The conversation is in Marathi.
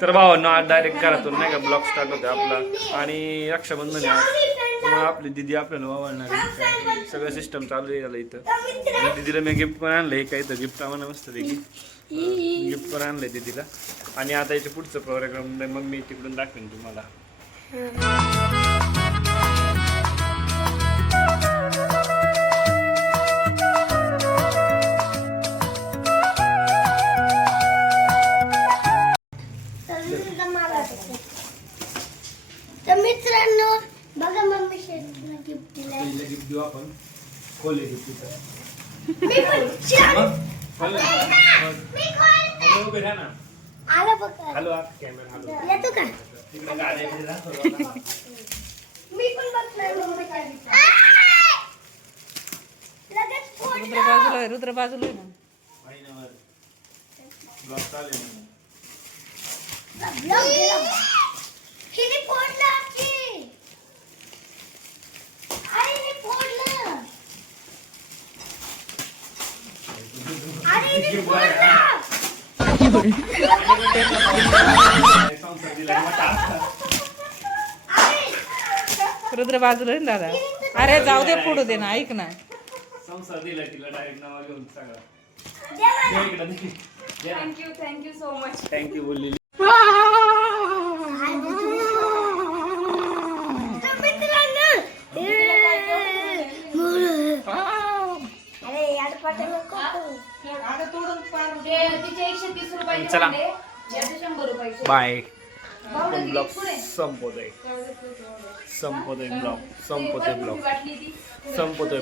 तर भावांनो आज डायरेक्ट घरातून नाही का ब्लॉग स्टार्ट होते आपला आणि रक्षाबंधन आहे आज. मग आपली दिदी आपल्याला वावरणार आहे. सगळं सिस्टम चालू आहे याला इथं. आणि दिदीला मी गिफ्ट पण आणलंय काही तर गिफ्ट आम्हाला मस्त पैकी गिफ्ट पण आणलंय दिदीला. आणि आता याच्या पुढचं प्रोग्राम मग मी तिकडून दाखवेन तुम्हाला. तर मित्रांनो बघा मम्मी शेतला गिफ्ट दिलाय. गिफ्ट देऊ आपण. खोल गिफ्ट मी पण छान मी खोल उभे राहा ना. आला बघा. Hello camera hello. येतो का तिकडे गाड्या मी पण बघणार मम्मी काय लगेच फोन रुद्र बाजूला आहे, रुद्र बाजूला आहे ना. ब्लॉग चालेल. किती फोडलं की अरे हे फोडलं अरे हे फोडलं रुद्र बाजूला आहे ना दादा. अरे जाऊ दे फोडू दे ना, ऐक ना. संसार दिला तिला डायरेक्ट नाव घेऊन सगळं. Thank you so much. थँक्यू बोलली. अरे यार पाठवलं नको. तिचे 130 रुपये चला. याचे 100 रुपये. बाय. आपण ब्लॉग संपवतोय ब्लॉग संपवतोय ब्लॉग संपवतोय. वाटली ती संपवतोय.